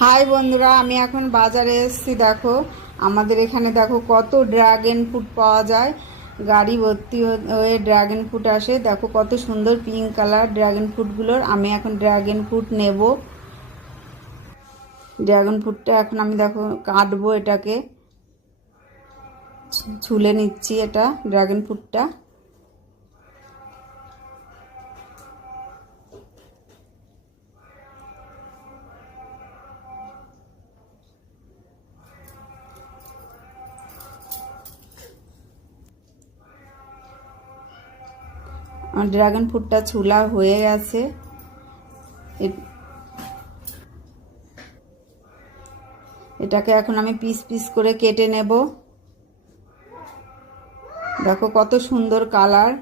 High বন্ধুরা, আমি এখন বাজারে এসেছি। দেখো আমাদের এখানে দেখো কত ড্রাগন ফ্রুট পাওয়া যায়। গাড়ি ভর্তি হয়ে ড্রাগন ফ্রুট আসে। দেখো কত সুন্দর পিঙ্ক কালার ড্রাগন ফ্রুটগুলোর। আমি এখন ড্রাগন ফ্রুট নেব। ড্রাগন ফ্রুটটা এখন আমি দেখো কাটবো, এটাকে ছুলে নিচ্ছি এটা ড্রাগন ফ্রুটটা। আমার ড্রাগন ফ্রুটটা ছুলা হয়ে গেছে। এটাকে এখন আমি পিস পিস করে কেটে নেব। দেখো কত সুন্দর কালার।